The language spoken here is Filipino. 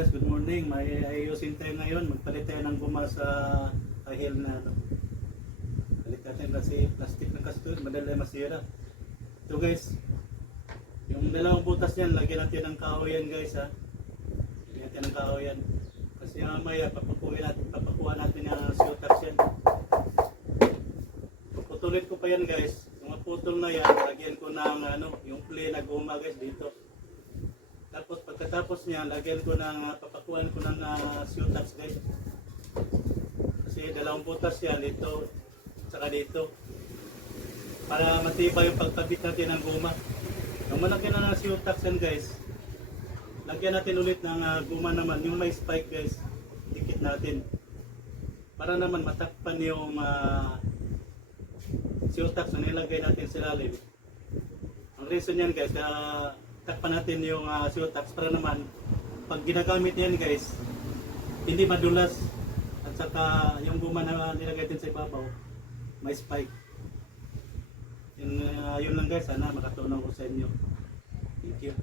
guys, good morning. May ayusin tayo ngayon. Magpalit tayo ng guma sa ahil na ano. Palit natin kasi plastic na kastur, madali masira. Ito guys, yung dalawang butas niyan, lagyan natin ng kahoy guys ha. Lagyan natin ng kahoy yan. Kasi mamaya papakuha natin yung sewtax yan. Putulin ko pa yan guys. Yung maputol na yan, lagyan ko ng ano, yung play na guma guys dito. Tapos pagkatapos niya, lagyan ko ng papakuan ko ng sewtax guys. Kasi dalawang butas yan dito saka dito. Para matibay yung pagkabit natin ng guma. Nung malagyan na ng sewtax yan guys, lagyan natin ulit ng guma naman, yung may spike guys. Dikit natin. Para naman matakpan yung sewtax na nilagay natin sa lalim. Ang reason yan guys, takpan natin yung sewtax para naman pag ginagamit yan guys, hindi madulas at saka yung guma na nilagay natin sa ibabaw may spike. Yun lang guys, sana makatulong ko sa inyo. Thank you.